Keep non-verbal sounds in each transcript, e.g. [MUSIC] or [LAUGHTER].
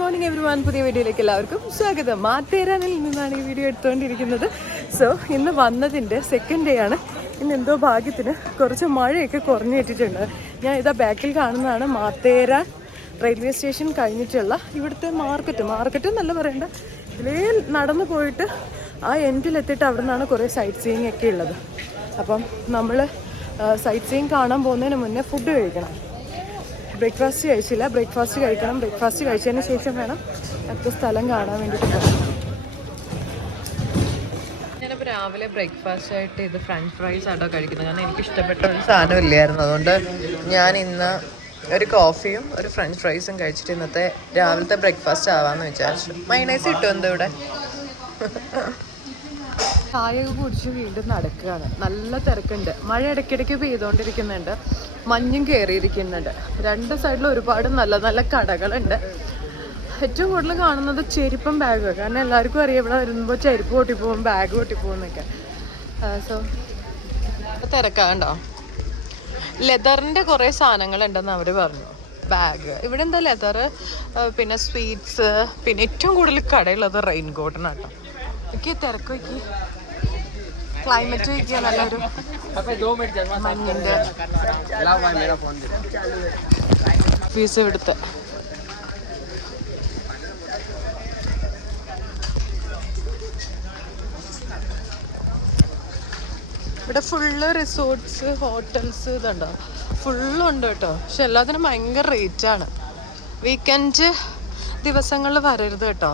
Morning every one പുതിയ വീഡിയോയിലേക്ക് എല്ലാവർക്കും സ്വാഗതം. മാത്തേരാനിൽ നിന്നാണ് ഈ വീഡിയോ എടുത്തുകൊണ്ടിരിക്കുന്നത്. സോ ഇന്ന് വന്നതിന്റെ സെക്കൻഡ് ഡേ ആണ്. ഇന്ന് എന്തോ ഭാഗ്യത്തിന് കുറച്ച് മഴയൊക്കെ കുറഞ്ഞു കിട്ടിയിട്ടുണ്ട്. ഞാൻ ഇതാ ബാക്കിൽ കാണുന്നതാണ് മാത്തേര റെയിൽവേ സ്റ്റേഷൻ കഴിഞ്ഞിട്ടുള്ള ഇവിടുത്തെ മാർക്കറ്റ് മാർക്കറ്റ് എന്നല്ല പറയണ്ട. ഇതിലേ നടന്നു പോയിട്ട് ആ എൻഡിലെത്തിയിട്ട് അവിടെ നിന്നാണ് കുറേ സൈറ്റ് സീയിങ് ഒക്കെ ഉള്ളത്. അപ്പം നമ്മൾ സൈറ്റ് സീയിങ് കാണാൻ പോകുന്നതിന് മുന്നേ ഫുഡ് കഴിക്കണം. ബ്രേക്ക്ഫാസ്റ്റ് കഴിച്ചില്ല. ബ്രേക്ക്ഫാസ്റ്റ് കഴിക്കണം. ബ്രേക്ക്ഫാസ്റ്റ് കഴിച്ചതിന് ശേഷം വേണം അടുത്ത സ്ഥലം കാണാൻ വേണ്ടിയിട്ട് പോകാം ഞാനിപ്പോൾ രാവിലെ ബ്രേക്ക്ഫാസ്റ്റ് ആയിട്ട് ഇത് ഫ്രഞ്ച് ഫ്രൈസ് ആട്ടോ കഴിക്കുന്നത്. കാരണം എനിക്ക് ഇഷ്ടപ്പെട്ട ഒരു സാധനം ഇല്ലായിരുന്നു. അതുകൊണ്ട് ഞാൻ ഇന്ന് ഒരു കോഫിയും ഒരു ഫ്രഞ്ച് ഫ്രൈസും കഴിച്ചിട്ട് ഇന്നത്തെ രാവിലത്തെ ബ്രേക്ക്ഫാസ്റ്റ് ആവാന്ന് വിചാരിച്ചു. മൈനൈസ് കിട്ടും എന്താ ഇവിടെ? ചായ കുടിച്ച് വീണ്ടും നടക്കുകയാണ്. നല്ല തിരക്കുണ്ട്. മഴ ഇടയ്ക്കിടയ്ക്ക് പെയ്തുകൊണ്ടിരിക്കുന്നുണ്ട്. മഞ്ഞും കയറിയിരിക്കുന്നുണ്ട് രണ്ട് സൈഡിൽ ഒരുപാട് നല്ല നല്ല കടകളുണ്ട്. ഏറ്റവും കൂടുതൽ കാണുന്നത് ചെരുപ്പും ബാഗും കാരണം എല്ലാവർക്കും അറിയാം ഇവിടെ വരുമ്പോൾ ചെരുപ്പ് പൊട്ടിപ്പോവും ബാഗ് പൊട്ടിപ്പോവും എന്നൊക്കെ. സോ തിരക്കാണ്ടോ ലെതറിന്റെ കുറേ സാധനങ്ങളുണ്ടെന്ന് അവർ പറഞ്ഞു. ബാഗ് ഇവിടെ എന്താ ലെതർ പിന്നെ സ്വീറ്റ്സ് പിന്നെ ഏറ്റവും കൂടുതൽ കടയുള്ളത് റെയിൻ കോട്ടനാട്ടോ ഒക്കെ തിരക്കൊക്കെ ക്ലൈമറ്റ് നല്ലൊരു ഫീസ് ഇവിടുത്തെ ഇവിടെ ഫുള്ള് റിസോർട്ട്സ് ഹോട്ടൽസ് ഇതുണ്ടോ? ഫുള്ളുണ്ട് കേട്ടോ. പക്ഷെ എല്ലാത്തിനും ഭയങ്കര റേറ്റ് ആണ്. വീക്കെൻഡ് ദിവസങ്ങളിൽ വരരുത് കേട്ടോ.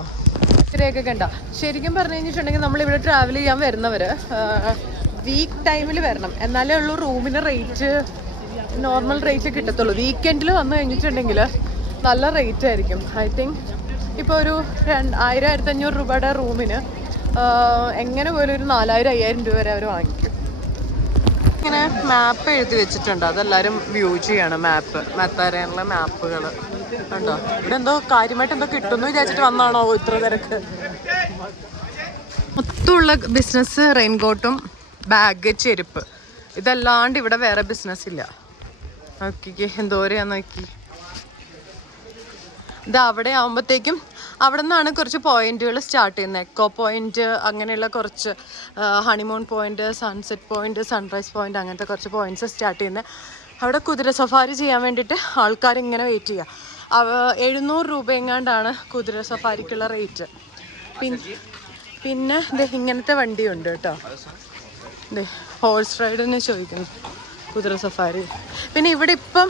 ഇത്രയൊക്കെ കണ്ട. ശരിക്കും പറഞ്ഞു കഴിഞ്ഞിട്ടുണ്ടെങ്കിൽ നമ്മൾ ഇവിടെ ട്രാവൽ ചെയ്യാൻ വരുന്നവര് വീക്ക് ടൈമിൽ വരണം. എന്നാലേ ഉള്ളൂ റൂമിന് റേറ്റ് നോർമൽ റേറ്റ് കിട്ടത്തുള്ളൂ. വീക്കെൻഡിൽ വന്നു കഴിഞ്ഞിട്ടുണ്ടെങ്കിൽ നല്ല റേറ്റ് ആയിരിക്കും. ഐ തിങ്ക് ഇപ്പോൾ ഒരു രണ്ട് ആയിരം ആയിരത്തി അഞ്ഞൂറ് രൂപയുടെ റൂമിന് എങ്ങനെ പോലും ഒരു നാലായിരം അയ്യായിരം രൂപ വരെ അവർ വാങ്ങിക്കും. ഇങ്ങനെ മാപ്പ് എഴുതി വെച്ചിട്ടുണ്ട്. അതെല്ലാരും വ്യൂ ചെയ്യണം മാപ്പ് മെത്താറിയാനുള്ള മാപ്പുകൾ കണ്ടോ? ഇവിടെ എന്തോ കാര്യമായിട്ട് എന്തോ കിട്ടുന്നു വിചാരിച്ചിട്ട് വന്നാണോ ഇത്ര തിരക്ക്? മൊത്തമുള്ള ബിസിനസ് റെയിൻകോട്ടും ബാഗ് ചെരുപ്പ്. ഇതല്ലാണ്ട് ഇവിടെ വേറെ ബിസിനസ് ഇല്ല. നോക്കിക്കേ എന്തോരെയാ നോക്കി. ഇത് അവിടെ ആകുമ്പോഴത്തേക്കും അവിടെ നിന്നാണ് കുറച്ച് പോയിന്റുകൾ സ്റ്റാർട്ട് ചെയ്യുന്നത്. എക്കോ പോയിന്റ് അങ്ങനെയുള്ള കുറച്ച് honeymoon point sunset point sunrise point അങ്ങനത്തെ കുറച്ച് പോയിന്റ്സ് സ്റ്റാർട്ട് ചെയ്യുന്നത്. അവിടെ കുതിര സഫാരി ചെയ്യാൻ വേണ്ടിയിട്ട് ആൾക്കാർ ഇങ്ങനെ വെയിറ്റ് ചെയ്യുക. എഴുന്നൂറ് രൂപ എങ്ങാണ്ടാണ് കുതിര സഫാരിക്കുള്ള റേറ്റ്. പിന്നെ പിന്നെ ഇങ്ങനത്തെ വണ്ടിയുണ്ട് കേട്ടോ. ഹോഴ്സ് റൈഡിന് ചോദിക്കുന്നു കുതിര സഫാരി. പിന്നെ ഇവിടെ ഇപ്പം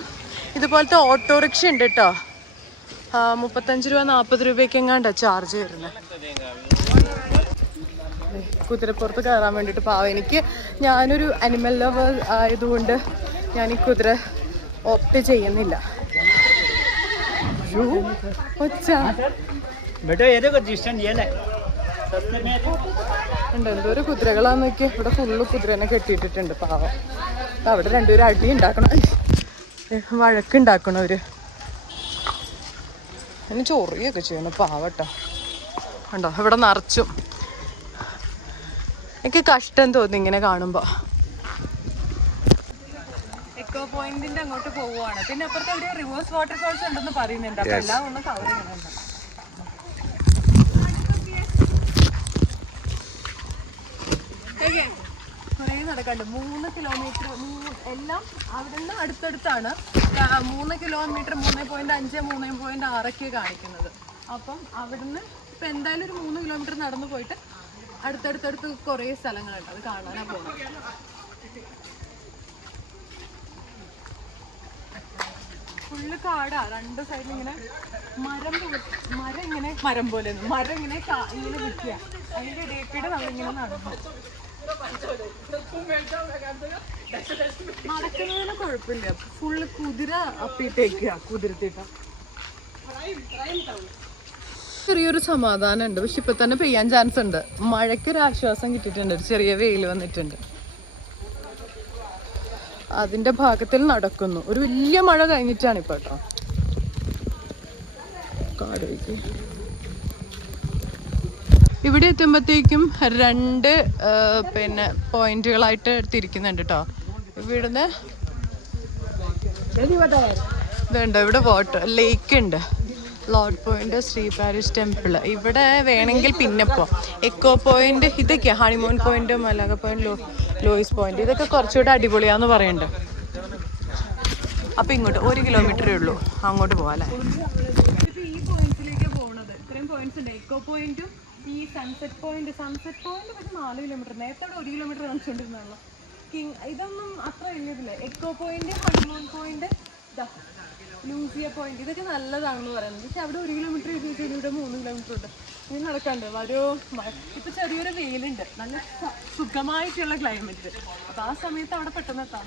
ഇതുപോലത്തെ ഓട്ടോറിക്ഷ ഉണ്ട് കേട്ടോ. മുപ്പത്തഞ്ച് രൂപ നാൽപ്പത് രൂപയൊക്കെ എങ്ങാണ്ടാ ചാർജ് വരുന്നത് കുതിരപ്പുറത്ത് കയറാൻ വേണ്ടിയിട്ട് പാവം. എനിക്ക് ഞാനൊരു അനിമൽ ലവർ ആയതുകൊണ്ട് ഞാൻ ഈ കുതിര ഓപ്റ്റ് ചെയ്യുന്നില്ല. ഉണ്ട് എന്തോരം കുതിരകളാന്നൊക്കെ ഇവിടെ ഫുള്ള് കുതിരനെ കെട്ടിയിട്ടിട്ടുണ്ട് പാവം. അവിടെ രണ്ടുപേരും അടി ഉണ്ടാക്കണം. വഴക്കുണ്ടാക്കണവര്. എന്നെ ചൊറിയൊക്കെ ചെയ്യണം. പാവട്ടോ കണ്ടോ ഇവിടെ നിറച്ചും. എനിക്ക് കഷ്ടം തോന്നി ഇങ്ങനെ കാണുമ്പോ. എക്കോ പോയിന്റിന്റെ അങ്ങോട്ട് പോവുകയാണ്. പിന്നെ അപ്പുറത്തെ എവിടെ റിവേഴ്സ് വാട്ടർഫോൾസ് ഉണ്ടെന്ന് പറയുന്നുണ്ട്. അപ്പൊ എല്ലാം ഒന്ന് കവർ ചെയ്യുന്നുണ്ട് കുറേ നടക്കാണ്ട്. മൂന്ന് കിലോമീറ്റർ എല്ലാം അവിടെ നിന്ന് അടുത്തടുത്താണ് മൂന്ന് കിലോമീറ്റർ മൂന്ന് പോയിന്റ് അഞ്ച് മൂന്ന് പോയിന്റ് ആറൊക്കെ കാണിക്കുന്നത്. അപ്പം അവിടുന്ന് ഇപ്പം എന്തായാലും ഒരു മൂന്ന് കിലോമീറ്റർ നടന്നു പോയിട്ട് അടുത്തടുത്തടുത്ത് കുറേ സ്ഥലങ്ങളുണ്ട്. അത് കാണാനാ പോകുന്നത്. ഫുള്ള് കാടാ. രണ്ട് സൈഡിൽ ഇങ്ങനെ മരം മരം ഇങ്ങനെ മരം പോലെ മരം ഇങ്ങനെ ഇങ്ങനെ വിൽക്കുക അതിന്റെ ഇടയിൽ കൂടെ നമ്മളിങ്ങനെ നടന്നു. നടക്കുന്നതിന് കുഴപ്പമില്ല. ഫുള്ള് കുതിര അപ്പിട്ടേക്കുക കുതിരത്തിട്ട. ചെറിയൊരു സമാധാനം ഉണ്ട് പക്ഷെ ഇപ്പൊ തന്നെ പെയ്യാൻ ചാൻസ് ഉണ്ട്. മഴയ്ക്ക് ഒരു ആശ്വാസം കിട്ടിയിട്ടുണ്ട്. ഒരു ചെറിയ വെയിൽ വന്നിട്ടുണ്ട്. അതിന്റെ ഭാഗത്തിൽ നടക്കുന്നു. ഒരു വലിയ മഴ കഴിഞ്ഞിട്ടാണ് ഇപ്പൊ കേട്ടോ. കാട്. ഇവിടെ എത്തുമ്പോഴത്തേക്കും രണ്ട് പിന്നെ പോയിന്റുകളായിട്ട് തിരിക്കുന്നുണ്ട് കേട്ടോ ഇവിടുന്ന് ഇതുണ്ട് ഇവിടെ വാട്ടർ ലേക്ക് ഉണ്ട് lord point Shri Paris temple. ഇവിടെ വേണമെങ്കിൽ പിന്നെ പോവാം. എക്കോ പോയിന്റ് ഇതൊക്കെ ഹണിമൂൺ പോയിന്റ് മലക പോയിന്റ് ലോയിസ് പോയിന്റ്. ഇതൊക്കെ കുറച്ചുകൂടെ അടിപൊളിയാന്ന് പറയുന്നുണ്ട് അപ്പൊ ഇങ്ങോട്ട് ഒരു കിലോമീറ്ററേ ഉള്ളൂ. അങ്ങോട്ട് അല്ലേ ഈ പോയിന്റ്സിലേക്ക് പോകുന്നത് ഇത്രയും പോയിന്റ്സ് ഉണ്ട്. എക്കോ പോയിന്റും ഈ സൺസെറ്റ് പോയിന്റ് സൺസെറ്റ് പോയിന്റ് പക്ഷെ നാല് കിലോമീറ്റർ നേരത്തെ അവിടെ ഒരു കിലോമീറ്റർ കാണിച്ചുകൊണ്ടിരുന്നല്ലോ കിങ് ഇതൊന്നും അത്ര വലിയതില്ല echo point honeymoon point Louisa point ഇതൊക്കെ നല്ലതാണെന്ന് പറയുന്നത്. പക്ഷെ അവിടെ ഒരു കിലോമീറ്റർ ചോദിച്ചാൽ ഇവിടെ മൂന്ന് കിലോമീറ്റർ ഉണ്ട്. ഇനി നടക്കാണ്ട് ഒരു ഇപ്പൊ ചെറിയൊരു വെയിലുണ്ട്. നല്ല സുഖമായിട്ടുള്ള ക്ലൈമറ്റ് അപ്പൊ ആ സമയത്ത് അവിടെ പെട്ടെന്ന് എത്താൻ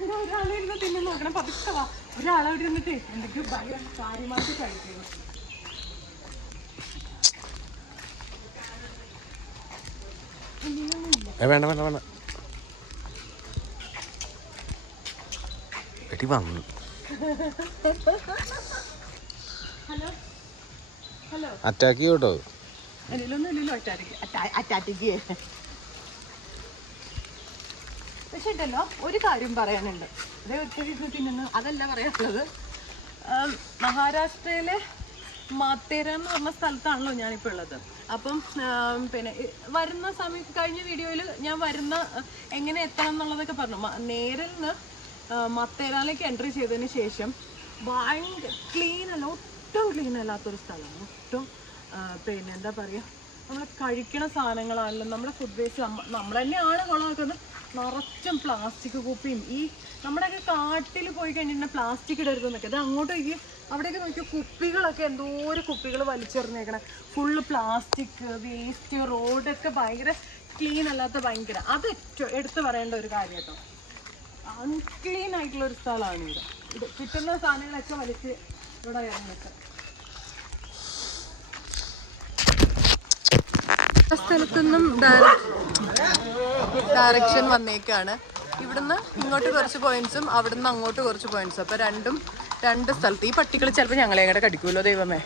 പറ്റും ഒരാളിരുന്ന് തിന്നു നോക്കണം പതുക്കെ വാ. ഒരാളവിടെ ഇരുന്നിട്ട് എന്തൊക്കെയോ ഭയം കാര്യമായിട്ട് കഴിക്കുന്നു. വേണ്ട വേണ്ട വേണ്ട. എടി വന്നു. ഹലോ? ഹലോ? അറ്റാക്ക് ചെയ്യോട്ടോ അറ്റാറ്റിക്ക് അറ്റാറ്റിക്ക് പക്ഷെ ഒരു കാര്യം പറയാനുണ്ട്. അതേ ഒറ്റ അതല്ല പറയാനുള്ളത്. മഹാരാഷ്ട്രയിലെ മാത്തേര എന്ന് പറഞ്ഞ സ്ഥലത്താണല്ലോ ഞാനിപ്പോൾ ഉള്ളത്. അപ്പം പിന്നെ വരുന്ന സമയത്ത് കഴിഞ്ഞ വീഡിയോയിൽ ഞാൻ വരുന്ന എങ്ങനെ എത്തണം എന്നുള്ളതൊക്കെ പറഞ്ഞു. നേരിൽ നിന്ന് മത്തേരാലേക്ക് എൻട്രി ചെയ്തതിന് ശേഷം ഭയങ്കര ക്ലീൻ അല്ല ഒട്ടും ക്ലീൻ അല്ലാത്തൊരു സ്ഥലമാണ്. ഒട്ടും പിന്നെ എന്താ പറയുക നമ്മൾ കഴിക്കണ സാധനങ്ങളാണല്ലോ നമ്മുടെ ഫുഡ് വേസ്റ്റ് നമ്മൾ തന്നെയാണ് കുളമാക്കുന്നത് നിറച്ചും പ്ലാസ്റ്റിക് കുപ്പിയും ഈ നമ്മുടെയൊക്കെ കാട്ടിൽ പോയി കഴിഞ്ഞിട്ടുണ്ടെങ്കിൽ പ്ലാസ്റ്റിക് ഇടരുത് എന്നൊക്കെ അത് അങ്ങോട്ടേക്ക് അവിടെയൊക്കെ നോക്കിയ കുപ്പികളൊക്കെ എന്തോ ഒരു കുപ്പികൾ വലിച്ചെറിഞ്ഞേക്കണേ. ഫുള്ള് പ്ലാസ്റ്റിക് വേസ്റ്റ് റോഡൊക്കെ ഭയങ്കര ക്ലീൻ അല്ലാത്ത ഭയങ്കര. അത് ഏറ്റവും എടുത്തു പറയേണ്ട ഒരു കാര്യം കേട്ടോ. അൺക്ലീൻ ആയിട്ടുള്ള ഒരു സ്ഥലമാണ് ഇവിടെ ഇത് കിട്ടുന്ന സാധനങ്ങളൊക്കെ വലിച്ച് ഇവിടെ ഇറങ്ങിയിട്ട് സ്ഥലത്തുനിന്നും ഡയറക്ഷൻ വന്നേക്കാണ്. ഇവിടുന്ന് ഇങ്ങോട്ട് കുറച്ച് പോയിന്റ്സും അവിടുന്ന് അങ്ങോട്ട് കുറച്ച് പോയിന്റ്സും അപ്പൊ രണ്ടും രണ്ട് സ്ഥലത്ത്. ഈ പട്ടികൾ ചിലപ്പോൾ ഞങ്ങളെ ഇങ്ങനെ കടിക്കുമല്ലോ ദൈവമേ.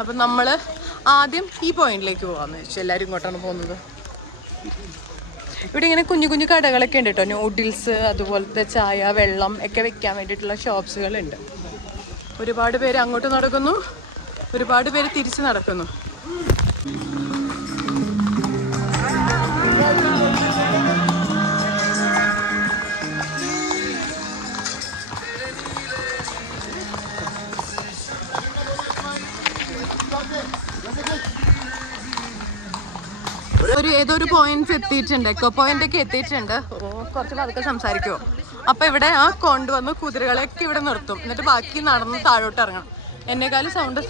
അപ്പൊ നമ്മൾ ആദ്യം ഈ പോയിന്റിലേക്ക് പോവാന്ന് വെച്ചു. എല്ലാവരും ഇങ്ങോട്ടാണ് പോകുന്നത്. ഇവിടെ ഇങ്ങനെ കുഞ്ഞു കുഞ്ഞു കടകളൊക്കെ ഉണ്ട് കേട്ടോ. നൂഡിൽസ് അതുപോലത്തെ ചായ വെള്ളം ഒക്കെ വെക്കാൻ വേണ്ടിയിട്ടുള്ള ഷോപ്സുകളുണ്ട് ഒരുപാട് പേര് അങ്ങോട്ട് നടക്കുന്നു. ഒരുപാട് പേര് തിരിച്ച് നടക്കുന്നു. ഒരു ഏതോ ഒരു പോയിന്റ് എത്തിയിട്ടുണ്ട്? എക്കോ പോയിന്റ് ഒക്കെ എത്തിയിട്ടുണ്ട്. ഓ കുറച്ച് പതുക്കെ സംസാരിക്കുമോ അപ്പൊ ഇവിടെ ആ കൊണ്ടുവന്ന് കുതിരകളെയൊക്കെ ഇവിടെ നിർത്തും. എന്നിട്ട് ബാക്കി നടന്ന് താഴോട്ട് ഇറങ്ങണം. എന്നെക്കാളും സൗണ്ട്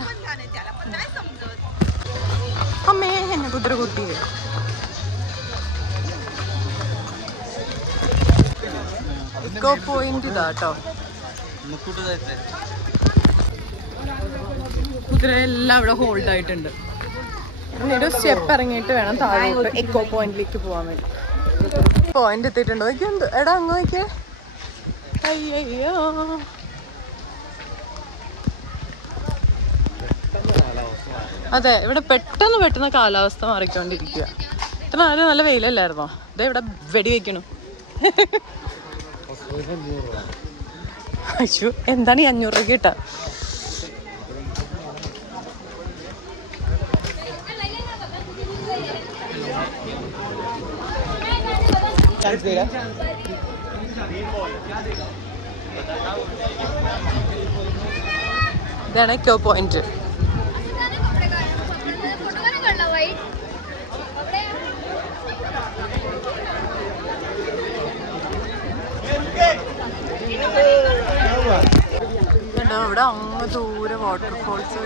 അമ്മേ എന്നെ കുതിര കുത്തി എക്കോ പോയിന്റ് ഇതാ കേട്ടോ കുതിര എല്ലാം ഇവിടെ ഹോൾഡ് ആയിട്ടുണ്ട്. ഒരു സ്റ്റെപ്പ് ഇറങ്ങിയിട്ട് വേണം താഴോട്ട്. എക്കോ പോയിന്റിലേക്ക് പോകാൻ വേണ്ടി. പോയിന്റ് എത്തിയിട്ടുണ്ടോ. എന്ത്? എടാ അങ്ങ് നോക്കിയേ. അയ്യോ അതെ ഇവിടെ പെട്ടെന്ന് പെട്ടെന്ന് കാലാവസ്ഥ മാറിക്കൊണ്ടിരിക്കുക ഇത്ര നല്ല നല്ല വെയിലല്ലായിരുന്നോ? ഇതേ ഇവിടെ വെടി വെക്കണു. അയ്യോ എന്താണ് ഈ അഞ്ഞൂറ് രൂപ കിട്ടാ ഇതാണ് ക്യോ പോയിന്റ് കണ്ടോ ഇവിടെ അങ്ങ് ദൂരെ വാട്ടർഫോൾസ്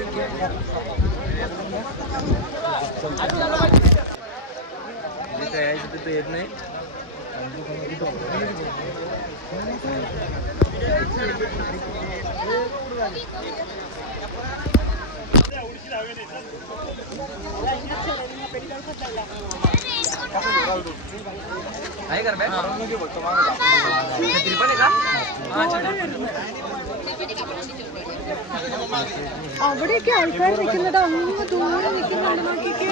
അവിടെയൊക്കെ ആൾക്കാർ നിൽക്കുന്നത് അങ്ങ് ദൂരെ നിൽക്കുന്നുണ്ട്. നോക്കിക്കേ.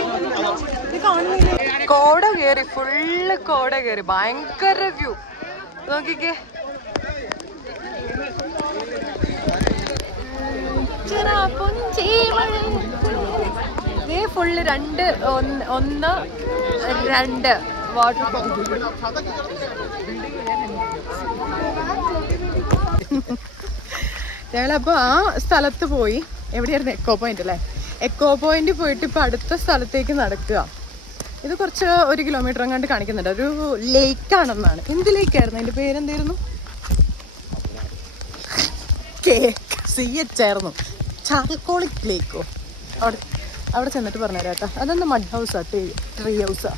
ഇത് കാണുന്നില്ലേ? കോട കയറി ഫുള്ള് കോട കയറി ഭയങ്കര വ്യൂ നോക്കിക്കേ. ഇതേ ഫുള്ള് രണ്ട് ഒന്ന് രണ്ട് വാട്ടർ ഞങ്ങളപ്പോൾ ആ സ്ഥലത്ത് പോയി. എവിടെയായിരുന്നു? എക്കോ പോയിന്റ് അല്ലേ? എക്കോ പോയിന്റ് പോയിട്ട് ഇപ്പം അടുത്ത സ്ഥലത്തേക്ക് നടക്കുക. ഇത് കുറച്ച് ഒരു കിലോമീറ്റർ അങ്ങാണ്ട് കാണിക്കുന്നുണ്ട്. ഒരു ലേക്ക് ആണെന്നാണ്. എന്ത് ലേക്കായിരുന്നു അതിന്റെ പേരെന്തായിരുന്നു? കേക്ക് സി എച്ച് ആയിരുന്നു. ചാർക്കോളിക് ലേക്കോ അവിടെ അവിടെ ചെന്നിട്ട് പറഞ്ഞുതരാട്ടാ അതെന്താ മഡ് ഹൗസാ ട്രീ ട്രീ ഹൗസാ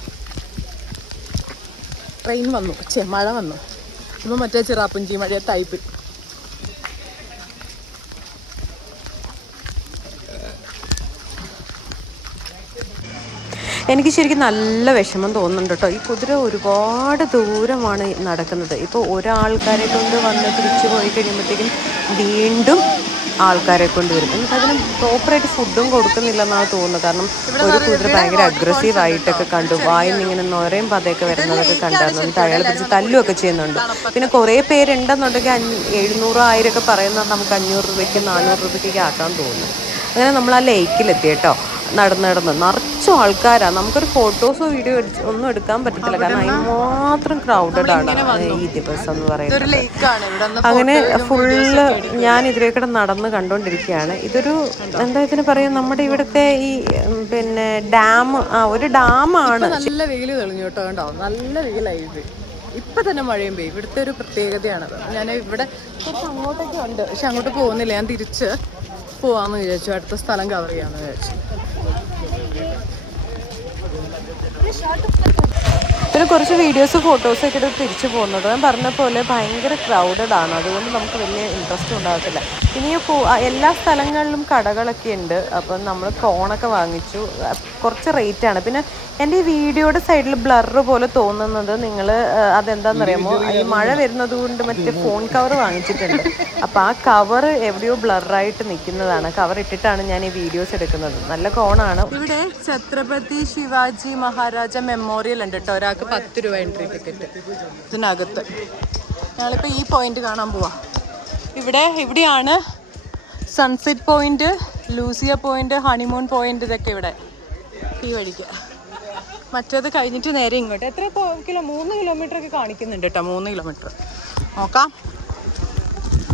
ട്രെയിൻ വന്നു. ചെ മഴ വന്നു. ഇപ്പം മറ്റേ ചിറാപ്പുഞ്ചി മഴ ടൈപ്പ് എനിക്ക് ശരിക്കും നല്ല വിഷമം തോന്നുന്നുണ്ട് കേട്ടോ. ഈ കുതിര ഒരുപാട് ദൂരമാണ് നടക്കുന്നത്. ഇപ്പോൾ ഒരാൾക്കാരെ കൊണ്ട് വന്ന് തിരിച്ചു പോയി കഴിയുമ്പോഴത്തേക്കും വീണ്ടും ആൾക്കാരെ കൊണ്ട് വരും. എന്നിട്ട് അതിന് പ്രോപ്പറായിട്ട് ഫുഡും കൊടുക്കുന്നില്ലെന്നാണ് തോന്നുന്നത്. കാരണം ഒരു കുതിര ഭയങ്കര അഗ്രസീവ് ആയിട്ടൊക്കെ കണ്ടു. വായിന്ന് ഇങ്ങനെ നൊരയും പതയൊക്കെ വരുന്നതൊക്കെ കണ്ടായിരുന്നു. അയാളെ പിടിച്ച് തല്ലുമൊക്കെ ചെയ്യുന്നുണ്ട്. പിന്നെ കുറേ പേരുണ്ടെന്നുണ്ടെങ്കിൽ അഞ്ഞ് എഴുന്നൂറ് ആയിരം ഒക്കെ പറയുന്നത് നമുക്ക് അഞ്ഞൂറ് രൂപയ്ക്ക് നാനൂറ് രൂപയ്ക്കൊക്കെ ആക്കാൻ തോന്നുന്നു. അങ്ങനെ നമ്മൾ ആ ലേക്കിലെത്തി കേട്ടോ. നടന്ന് നടന്ന് നിറച്ചും ആൾക്കാരാണ് നമുക്കൊരു ഫോട്ടോസോ വീഡിയോ ഒന്നും എടുക്കാൻ പറ്റത്തില്ല. കാരണം അതിന് മാത്രം ക്രൗഡഡ് ആണ് ഈ ദിവസം എന്ന് പറയുന്നത്. അങ്ങനെ ഫുള്ള് ഞാൻ ഇതിലേക്കൂടെ നടന്ന് കണ്ടുകൊണ്ടിരിക്കുകയാണ് ഇതൊരു എന്താ ഇതിന് പറയാ നമ്മുടെ ഇവിടുത്തെ ഈ പിന്നെ ഡാം ആ ഒരു ഡാമാണ്. നല്ല വെയിൽ തെളിഞ്ഞു കേട്ടോ കണ്ടോ? നല്ല വെയിലായി ഇത്. ഇപ്പൊ തന്നെ മഴയും പെയ്യും. ഇവിടുത്തെ ഒരു പ്രത്യേകതയാണ് ഞാൻ ഇവിടെ കുറച്ച് അങ്ങോട്ടൊക്കെ ഉണ്ട്. പക്ഷെ അങ്ങോട്ട് പോകുന്നില്ല. ഞാൻ തിരിച്ച് പോവാന്ന് വിചാരിച്ചു. അടുത്ത സ്ഥലം കവർ ചെയ്യാന്ന് വിചാരിച്ചു. പിന്നെ കുറച്ച് വീഡിയോസ് ഫോട്ടോസ് ഒക്കെ എടുത്ത് തിരിച്ചു പോകുന്നുണ്ട് ഞാൻ പറഞ്ഞ പോലെ ഭയങ്കര ക്രൗഡഡ് ആണ്. അതുകൊണ്ട് നമുക്ക് വലിയ ഇൻട്രസ്റ്റ് ഉണ്ടാകത്തില്ല. ഇനി പോ- എല്ലാ സ്ഥലങ്ങളിലും കടകളൊക്കെ ഉണ്ട്. അപ്പം നമ്മൾ കോണൊക്കെ വാങ്ങിച്ചു. കുറച്ച് റേറ്റ് ആണ്. പിന്നെ എന്റെ ഈ വീഡിയോയുടെ സൈഡിൽ ബ്ലർ പോലെ തോന്നുന്നത് നിങ്ങൾ അതെന്താണെന്നറിയാമോ ഈ മഴ വരുന്നത് കൊണ്ട് മറ്റേ ഫോൺ കവർ വാങ്ങിച്ചിട്ടുണ്ട്. അപ്പോൾ ആ കവർ എവിടെയോ ബ്ലറായിട്ട് നിൽക്കുന്നതാണ്. കവർ ഇട്ടിട്ടാണ് ഞാൻ ഈ വീഡിയോസ് എടുക്കുന്നത്. നല്ല കോണാണ് ഇവിടെ ഛത്രപതി ശിവാജി മഹാരാജ മെമ്മോറിയൽ ഉണ്ട് കേട്ടോ ഒരാൾക്ക് പത്ത് രൂപ എൻട്രി ടിക്കറ്റ് ഇതിനകത്ത്. ഞങ്ങളിപ്പോൾ ഈ പോയിന്റ് കാണാൻ പോവാ. ഇവിടെ ഇവിടെയാണ് sunset point Louisa point honeymoon point ഇതൊക്കെ ഇവിടെ. ഈ വഴിക്ക്. മറ്റേത് കഴിഞ്ഞിട്ട് നേരെ ഇങ്ങോട്ട്. എത്ര കിലോ മൂന്ന് കിലോമീറ്റർ ഒക്കെ കാണിക്കുന്നുണ്ട് കേട്ടോ മൂന്ന് കിലോമീറ്റർ നോക്കാം.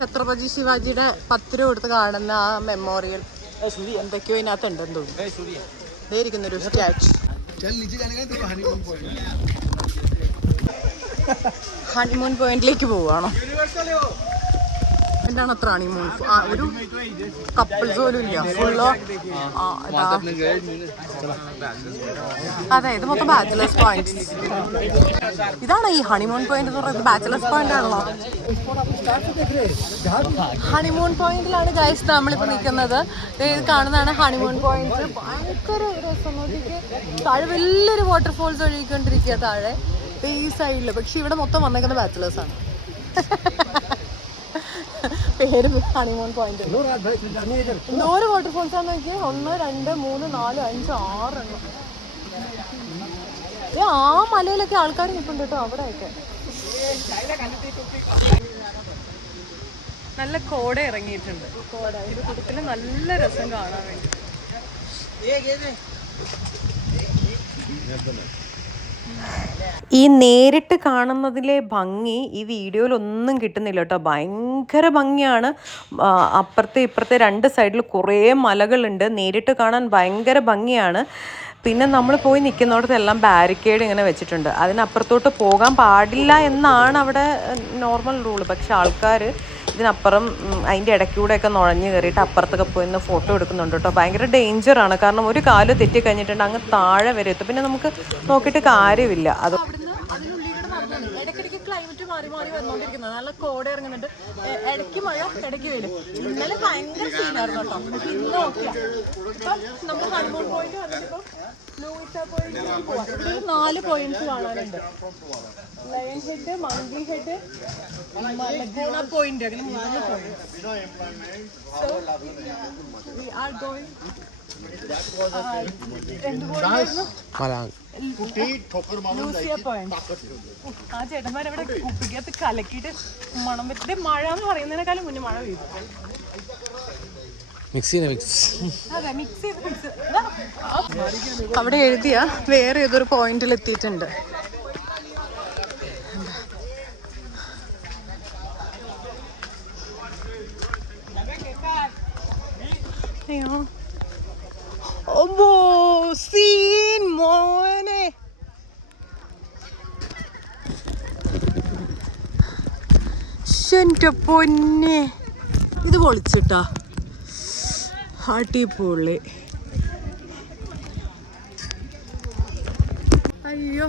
ഛത്രപതി ശിവാജിയുടെ പത്ത് രൂപ കൊടുത്ത് കാണുന്ന ആ മെമ്മോറിയൽ എന്തൊക്കെയോ ഇതിനകത്തുണ്ടെന്ന് തോന്നുന്നു. ദേ ഇരിക്കുന്നൊരു സ്റ്റാച്ചു ഹണിമൂൺ പോയിന്റിലേക്ക് പോവാണോ എന്താണ് അത്ര ഹണിമൂൺ ഒരു കപ്പിൾസ് പോലും ഇല്ല. ഫുള്ളോ അതെ ഇത് മൊത്തം ബാച്ചിലേഴ്സ് പോയിന്റ് ഇതാണ് ഈ ഹണിമൂൺ പോയിന്റ് എന്ന് പറയുന്നത്? ബാച്ചിലേഴ്സ് പോയിന്റ് ആണല്ലോ. ഹണിമൂൺ പോയിന്റിലാണ് ഗൈസ് നമ്മളിപ്പോ നിൽക്കുന്നത് ഇത് കാണുന്നതാണ് ഹണിമൂൺ പോയിന്റ് ഭയങ്കര താഴെ വലിയൊരു വാട്ടർഫോൾസ് ഒഴുകിക്കൊണ്ടിരിക്കുക താഴെ. ഈ സൈഡിൽ പക്ഷെ ഇവിടെ മൊത്തം വന്നേക്കുന്നത് ബാച്ചിലേഴ്സ് ആണ്. [LAUGHS] പേര് ഹണിമൂൺ പോയിന്റ് നൂറ് വാട്ടർഫോൾസ് ആണെന്ന് വെച്ചാൽ ഒന്ന് രണ്ട് മൂന്ന് നാല് അഞ്ച് ആറെണ്ണം ഏ ആ മലയിലൊക്കെ ആൾക്കാർ നിൽപ്പുണ്ട് കേട്ടോ അവിടെയൊക്കെ. നല്ല കോട ഇറങ്ങിയിട്ടുണ്ട്. കോട. ഇത് കൂട്ടത്തിൽ നല്ല രസം കാണാൻ വേണ്ടി. ഈ നേരിട്ട് കാണുന്നതിലെ ഭംഗി ഈ വീഡിയോയിൽ ഒന്നും കിട്ടുന്നില്ല കേട്ടോ. ഭയങ്കര ഭംഗിയാണ്. അപ്പുറത്തെ ഇപ്പുറത്തെ രണ്ട് സൈഡിൽ കുറേ മലകളുണ്ട്. നേരിട്ട് കാണാൻ ഭയങ്കര ഭംഗിയാണ്. പിന്നെ നമ്മൾ പോയി നിൽക്കുന്നിടത്തെല്ലാം ബാരിക്കേഡ് ഇങ്ങനെ വെച്ചിട്ടുണ്ട്. അതിനപ്പുറത്തോട്ട് പോകാൻ പാടില്ല എന്നാണ് അവിടെ നോർമൽ റൂൾ പക്ഷെ ആൾക്കാർ ഇതിനപ്പുറം അതിന്റെ ഇടയ്ക്കൂടെയൊക്കെ നുഴഞ്ഞ് കയറിയിട്ട് അപ്പുറത്തൊക്കെ പോയി നിന്ന് ഫോട്ടോ എടുക്കുന്നുണ്ട് കേട്ടോ. ഭയങ്കര ഡേഞ്ചറാണ് കാരണം ഒരു കാൽ തെറ്റി കഴിഞ്ഞിട്ടുണ്ട് അങ്ങ് താഴെ വരെ എത്തും. പിന്നെ നമുക്ക് നോക്കിയിട്ട് കാര്യമില്ല. അത് മാറി മാറി വന്നുകൊണ്ടിരിക്കുന്നത് നല്ല കോട ഇറങ്ങുന്നുണ്ട്. ഇടയ്ക്ക് മഴ ഇടയ്ക്ക് വരും ഇന്നലെ ഭയങ്കര സീനായിരുന്നു കേട്ടോ. പിന്നെ ഓക്കെ നമ്മൾ ഹണിമൂൺ പോയിന്റ് വന്നിട്ടിപ്പോ ലൂയിസ പോയിന്റ് നാല് പോയിന്റ്സ് കാണാനുണ്ട്. Lion head monkey head Laguna point അങ്ങനെ മൂന്ന് പോയിന്റ് സോ ആർ ഗോയിങ് ആ ചേട്ടന്മാരവിടെ കുപ്പിക്കകത്ത് കലക്കിയിട്ട് മണം പറ്റി മഴ എന്ന് പറയുന്നതിനേക്കാളും മുന്നേ മഴ പെയ്തു. മിക്സ് മിക്സ് അവിടെ എഴുതിയ വേറെ ഏതൊരു പോയിന്റിൽ എത്തിയിട്ടുണ്ട്? അയ്യോ. സീൻ മോനെ എന്റെ പൊന്നെ. ഇത് പൊളിച്ചിട്ടാ. അടിപൊളി. അയ്യോ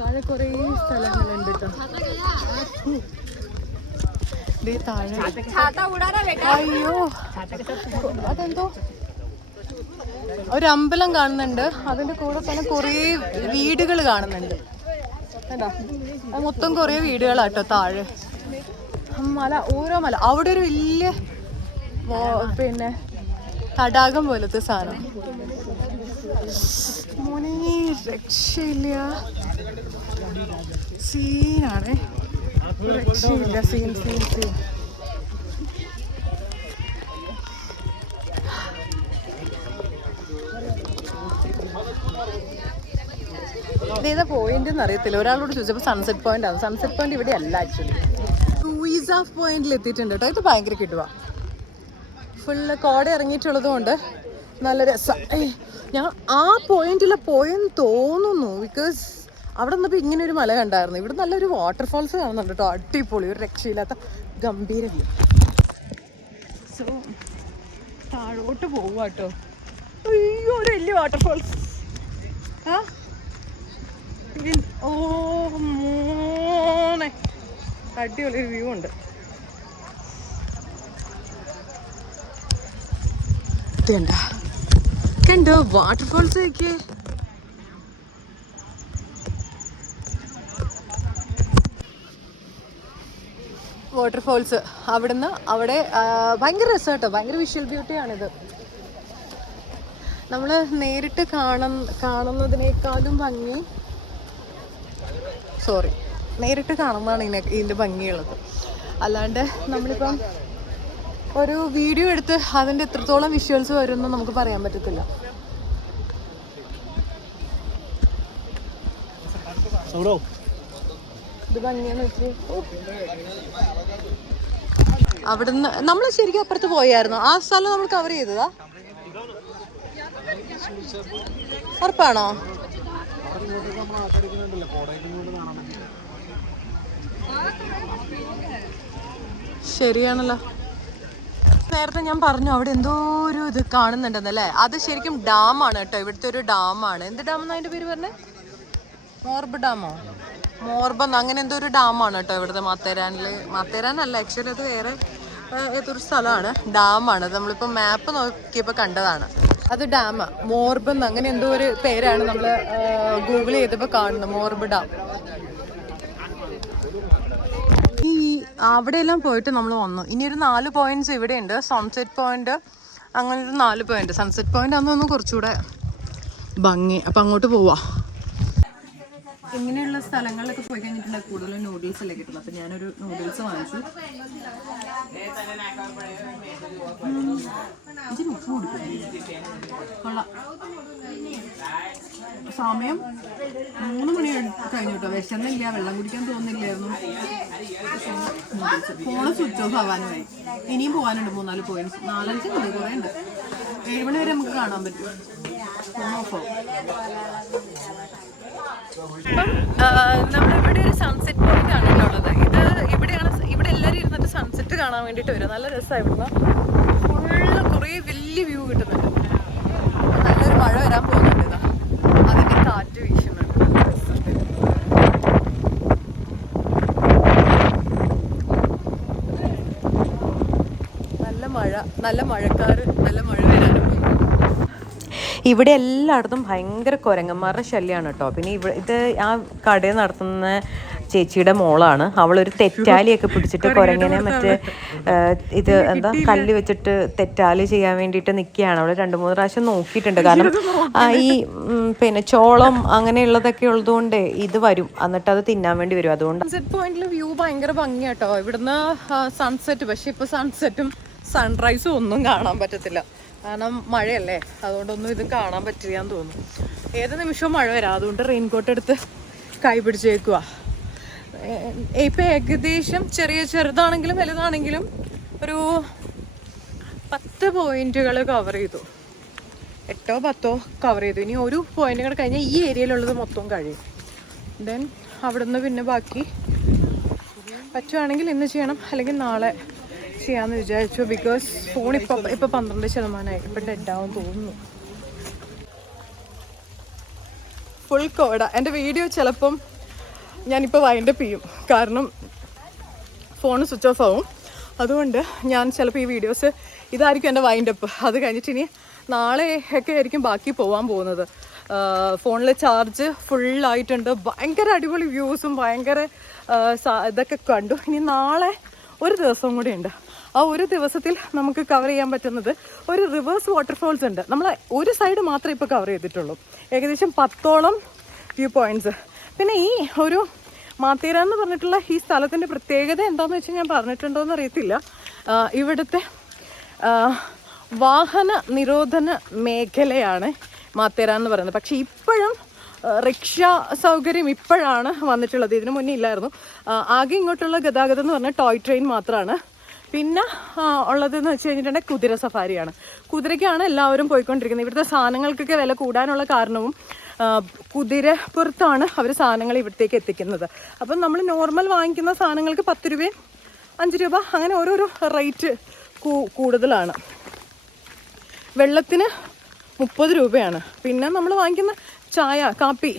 താഴെ കുറേ സ്ഥലങ്ങളുണ്ട് കേട്ടോ. അയ്യോ അതെന്തോ? ഒരു അമ്പലം കാണുന്നുണ്ട്. അതിന്റെ കൂടെ തന്നെ കുറേ വീടുകൾ കാണുന്നുണ്ട്. അത് മൊത്തം കുറേ വീടുകളാട്ടോ താഴെ. മല ഓരോ മല. അവിടെ ഒരു വലിയ പിന്നെ തടാകം പോലത്തെ സാധനം. മോനെ രക്ഷയില്ല. സീനാണേ. രക്ഷയില്ല. Scene scene scene. ഇതേതാ പോയിന്റ് എന്ന് അറിയത്തില്ല. ഒരാളോട് ചോദിച്ചപ്പോൾ സൺസെറ്റ് പോയിന്റ് ആണ്. സൺസെറ്റ് പോയിന്റ് ഇവിടെ അല്ല ആക്ച്വലി ലൂയിസ് ഓഫ് പോയിന്റിൽ എത്തിയിട്ടുണ്ട് കേട്ടോ ഇത് ഭയങ്കര കിട്ടുക ഫുള്ള് കോട ഇറങ്ങിയിട്ടുള്ളത് കൊണ്ട് നല്ല രസം. ഞാൻ ആ പോയിന്റിൽ പോയെന്ന് തോന്നുന്നു ബിക്കോസ് അവിടെ നിന്നപ്പോൾ ഇങ്ങനെ ഒരു മല കണ്ടായിരുന്നു. ഇവിടെ നല്ലൊരു വാട്ടർഫോൾസ് കാണുന്നുണ്ട് കേട്ടോ അടിപൊളി ഒരു രക്ഷയില്ലാത്ത ഗംഭീര വ്യൂ സോ താഴോട്ട് പോവുക കേട്ടോ അയ്യോ ഒരു വലിയ വാട്ടർഫാൾസ് ആ? ഓ മോനെ. അടിപൊളി ഒരു വ്യൂ ഉണ്ട്. കണ്ട കണ്ടോ വാട്ടർഫോൾസ് ഒക്കെ. വാട്ടർഫോൾസ് അവിടുന്ന് അവിടെ ഭയങ്കര രസം കേട്ടോ ഭയങ്കര വിഷ്വൽ ബ്യൂട്ടിയാണിത് നമ്മൾ നേരിട്ട് കാണുന്ന കാണുന്നതിനേക്കാളും ഭംഗി സോറി. നേരിട്ട് കാണുമ്പോഴാണ് ഇതിനെ ഇതിന്റെ ഭംഗിയുള്ളത്. അല്ലാണ്ട് നമ്മളിപ്പം ഒരു വീഡിയോ എടുത്ത് അതിന്റെ എത്രത്തോളം വിഷ്വൽസ് വരുമെന്ന് നമുക്ക് പറയാൻ പറ്റത്തില്ല. ഇത് ഭംഗിയെന്ന് അവിടുന്ന് നമ്മൾ ശരിക്കും അപ്പുറത്ത് പോയായിരുന്നു? ആ സ്ഥലം നമ്മൾ കവർ ചെയ്തതാ? ഉറപ്പാണോ? ശരിയാണല്ലോ. നേരത്തെ ഞാൻ പറഞ്ഞു അവിടെ എന്തോ ഒരു ഇത് കാണുന്നുണ്ടെന്നല്ലേ? അത് ശരിക്കും ഡാമാണ് കേട്ടോ ഇവിടുത്തെ ഒരു ഡാമാണ്. എന്ത് ഡാം എന്നാ അതിന്റെ പേര് പറഞ്ഞേ? മോർബ് ഡാമോ? മോർബ് അങ്ങനെ എന്തോ ഒരു ഡാമാണ് കേട്ടോ ഇവിടുത്തെ മാത്തേരാനിൽ. മാത്തേരാനല്ല ആക്ച്വലി അത് വേറെ ഏതൊരു സ്ഥലമാണ്. ഡാമാണ്. അത് നമ്മളിപ്പോൾ മാപ്പ് നോക്കിയപ്പോൾ കണ്ടതാണ്. അത് ഡാമാ. മോർബ് എന്ന് അങ്ങനെ എന്തോ ഒരു പേരാണ് നമ്മൾ ഗൂഗിൾ ചെയ്തപ്പോൾ കാണുന്നത്. മോർബ് ഡാം ഈ അവിടെയെല്ലാം പോയിട്ട് നമ്മൾ വന്നു. ഇനി ഒരു നാല് പോയിന്റ്സ് ഇവിടെ ഉണ്ട് സൺസെറ്റ് പോയിന്റ് അങ്ങനെ ഒരു നാല് പോയിന്റ് സൺസെറ്റ് പോയിന്റ് ആണെന്ന് കുറച്ചുകൂടെ ഭംഗി. അപ്പം അങ്ങോട്ട് പോവാ. ഇങ്ങനെയുള്ള സ്ഥലങ്ങളിലൊക്കെ പോയി കഴിഞ്ഞിട്ടുണ്ടെങ്കിൽ കൂടുതലും നൂഡിൽസ് അല്ലേ കിട്ടുന്നത് അപ്പം ഞാനൊരു നൂഡിൽസ് വാങ്ങിച്ചു. ഇതിന് ഉപ്പ് കൊടുക്കും കൊള്ളാം സമയം മൂന്ന് മണി കഴിഞ്ഞു കേട്ടോ വിശന്നില്ല വെള്ളം കുടിക്കാൻ തോന്നില്ലായിരുന്നു ഫോണ് സ്വിച്ച് ഓഫ് ആവാനുമായി ഇനിയും പോകാനുണ്ട് മൂന്നാൽ പോയിന്റ് നാലഞ്ച് മതി കുറേ ഉണ്ട് ഏഴ് മണി വരെ നമുക്ക് കാണാൻ പറ്റും. ഫോൺ ഓഫ് ആവും. നമ്മളിവിടെ ഒരു സൺസെറ്റ് പോയിന്റ് ആണ് ഉള്ളത്. ഇത് ഇവിടെയാണ് ഇവിടെ എല്ലാവരും ഇരുന്നിട്ട് സൺസെറ്റ് കാണാൻ വേണ്ടിയിട്ട് വരും. നല്ല രസമാണ് ഇവിടുന്ന്. ഫുള്ള് കുറേ വലിയ വ്യൂ കിട്ടുന്നുണ്ട്. നല്ലൊരു മഴ വരാൻ പോകുന്നുണ്ട് ഇതാ. അതിന്റെ കാറ്റ് വീശുന്നുണ്ട് നല്ല മഴ നല്ല മഴക്കാറ് നല്ല മഴ ഇവിടെ എല്ലായിടത്തും ഭയങ്കര കുരങ്ങന്മാരുടെ ശല്യമാണ് കേട്ടോ. പിന്നെ ഇവിടെ ഇത് ആ കടയിൽ നടത്തുന്ന ചേച്ചിയുടെ മോളാണ്. അവളൊരു തെറ്റാലിയൊക്കെ പിടിച്ചിട്ട് കുരങ്ങനെ മറ്റേ ഇത് എന്താ കല്ല് വെച്ചിട്ട് തെറ്റാലി ചെയ്യാൻ വേണ്ടിയിട്ട് നിൽക്കുകയാണ് അവൾ രണ്ട് മൂന്ന് പ്രാവശ്യം നോക്കിയിട്ടുണ്ട്. കാരണം ഈ പിന്നെ ചോളം അങ്ങനെയുള്ളതൊക്കെ ഉള്ളതുകൊണ്ട് ഇത് വരും. എന്നിട്ട് അത് തിന്നാൻ വേണ്ടി വരും. അതുകൊണ്ട് സൺസെറ്റ് പോയിന്റിൽ വ്യൂ ഭയങ്കര ഭംഗിയാട്ടോ. ഇവിടുന്ന് സൺസെറ്റ് പക്ഷെ ഇപ്പൊ സൺസെറ്റും സൺറൈസും ഒന്നും കാണാൻ പറ്റത്തില്ല. കാരണം മഴയല്ലേ. അതുകൊണ്ടൊന്നും ഇത് കാണാൻ പറ്റില്ല എന്ന് തോന്നുന്നു. ഏത് നിമിഷവും മഴ വരാം. അതുകൊണ്ട് റെയിൻകോട്ട് എടുത്ത് കൈ പിടിച്ചേക്കുക ഇപ്പം ഏകദേശം ചെറിയ ചെറുതാണെങ്കിലും വലുതാണെങ്കിലും ഒരു പത്ത് പോയിന്റുകൾ കവർ ചെയ്തു. എട്ടോ പത്തോ കവർ ചെയ്തു. ഇനി ഒരു പോയിന്റ് കഴിഞ്ഞാൽ ഈ ഏരിയയിലുള്ളത് മൊത്തം കഴിയും. ദെൻ അവിടുന്ന് പിന്നെ ബാക്കി പറ്റുവാണെങ്കിൽ ഇന്ന് ചെയ്യണം അല്ലെങ്കിൽ നാളെ ചെയ്യാമെന്ന് വിചാരിച്ചു. ബിക്കോസ് ഫോൺ ഇപ്പം ഇപ്പം പന്ത്രണ്ട് ശതമാനമായി. ഇപ്പം ഡെഡാവും തോന്നുന്നു. ഫുൾ കോട എന്റെ വീഡിയോ ചിലപ്പം ഞാനിപ്പോൾ വൈൻഡപ്പ് ചെയ്യും. കാരണം ഫോൺ സ്വിച്ച് ഓഫ് ആവും. അതുകൊണ്ട് ഞാൻ ചിലപ്പോൾ ഈ വീഡിയോസ് ഇതായിരിക്കും എന്റെ വൈൻഡപ്പ് അത് കഴിഞ്ഞിട്ട് ഇനി നാളെ ഒക്കെ ആയിരിക്കും ബാക്കി പോകാൻ പോകുന്നത്. ഫോണിലെ ചാർജ് ഫുള്ളായിട്ടുണ്ട് ഭയങ്കര അടിപൊളി വ്യൂസും ഭയങ്കര ഇതൊക്കെ കണ്ടു. ഇനി നാളെ ഒരു ദിവസം കൂടി ഉണ്ട്. ആ ഒരു ദിവസത്തിൽ നമുക്ക് കവർ ചെയ്യാൻ പറ്റുന്നത് ഒരു റിവേഴ്സ് വാട്ടർഫോൾസ് ഉണ്ട്. നമ്മൾ ഒരു സൈഡ് മാത്രമേ ഇപ്പോൾ കവർ ചെയ്തിട്ടുള്ളൂ. ഏകദേശം പത്തോളം വ്യൂ പോയിന്റ്സ് പിന്നെ ഈ ഒരു മാത്തേര എന്ന് പറഞ്ഞിട്ടുള്ള ഈ സ്ഥലത്തിന്റെ പ്രത്യേകത എന്താണെന്ന് വെച്ചാൽ ഞാൻ പറഞ്ഞിട്ടുണ്ടോ എന്ന് അറിയത്തില്ല ഇവിടുത്തെ വാഹന നിരോധന മേഖലയാണ് മാത്തേര എന്ന് പറയുന്നത്. പക്ഷേ ഇപ്പോഴും റിക്ഷ സൗകര്യം ഇപ്പോഴാണ് വന്നിട്ടുള്ളത്. ഇതിനു മുന്നേ ഇല്ലായിരുന്നു. ആകെ ഇങ്ങോട്ടുള്ള ഗതാഗതം എന്ന് പറഞ്ഞാൽ ടോയ് ട്രെയിൻ മാത്രമാണ് പിന്നെ ഉള്ളതെന്ന് വെച്ച് കഴിഞ്ഞിട്ടുണ്ടെങ്കിൽ കുതിര സഫാരിയാണ്. കുതിരയ്ക്കാണ് എല്ലാവരും പോയിക്കൊണ്ടിരിക്കുന്നത്. ഇവിടുത്തെ സാധനങ്ങൾക്കൊക്കെ വില കൂടാനുള്ള കാരണവും കുതിരപ്പുറത്താണ് അവർ സാധനങ്ങൾ ഇവിടത്തേക്ക് എത്തിക്കുന്നത്. അപ്പം നമ്മൾ നോർമൽ വാങ്ങിക്കുന്ന സാധനങ്ങൾക്ക് പത്ത് രൂപയും അഞ്ച് രൂപ അങ്ങനെ ഓരോരോ റേറ്റ് കൂടുതലാണ്. വെള്ളത്തിന് മുപ്പത് രൂപയാണ്. പിന്നെ നമ്മൾ വാങ്ങിക്കുന്ന ചായ കാപ്പി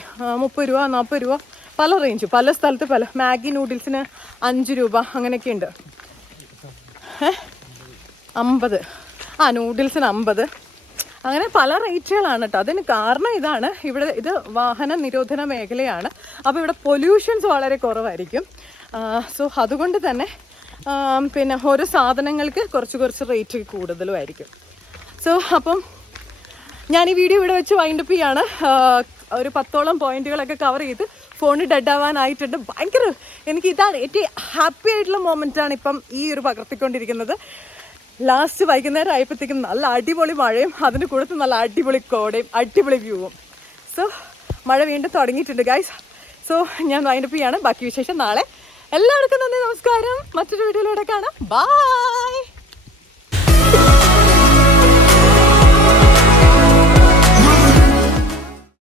മുപ്പത് രൂപ നാൽപ്പത് രൂപ പല റേഞ്ച് പല സ്ഥലത്ത് പല. മാഗി നൂഡിൽസിന് അഞ്ച് രൂപ അങ്ങനെയൊക്കെ ഉണ്ട്. അമ്പത്. ആ നൂഡിൽസിന് അമ്പത്. അങ്ങനെ പല റേറ്റുകളാണ് കേട്ടോ അതിന് കാരണം ഇതാണ്. ഇവിടെ ഇത് വാഹന നിരോധന മേഖലയാണ്. അപ്പോൾ ഇവിടെ പൊല്യൂഷൻസ് വളരെ കുറവായിരിക്കും. സോ അതുകൊണ്ട് തന്നെ പിന്നെ ഓരോ സാധനങ്ങൾക്ക് കുറച്ച് കുറച്ച് റേറ്റ് കൂടുതലുമായിരിക്കും. സോ അപ്പം ഞാൻ ഈ വീഡിയോ ഇവിടെ വെച്ച് വൈൻഡപ്പ് ചെയ്യാണ്. ഒരു പത്തോളം പോയിന്റുകളൊക്കെ കവർ ചെയ്ത് ഫോൺ ഡെഡ് ആവാനായിട്ടുണ്ട് ഭയങ്കര എനിക്ക് ഇതാണ് ഏറ്റവും ഹാപ്പി ആയിട്ടുള്ള മൊമെന്റ് ആണ് ഇപ്പം ഈ ഒരു പകർത്തിക്കൊണ്ടിരിക്കുന്നത്. ലാസ്റ്റ് വൈകുന്നേരം ആയപ്പോഴത്തേക്കും നല്ല അടിപൊളി മഴയും അതിന് കൂടുതൽ നല്ല അടിപൊളി കോടയും അടിപൊളി വ്യൂവും. സോ മഴ വീണ്ടും തുടങ്ങിയിട്ടുണ്ട് ഗൈസ് സോ ഞാൻ വൈൻഡപ്പിയാണ് ബാക്കി വിശേഷം നാളെ. എല്ലാവർക്കും നന്ദി നമസ്കാരം. മറ്റൊരു വീഡിയോയിലൂടെ കാണാം. ബൈ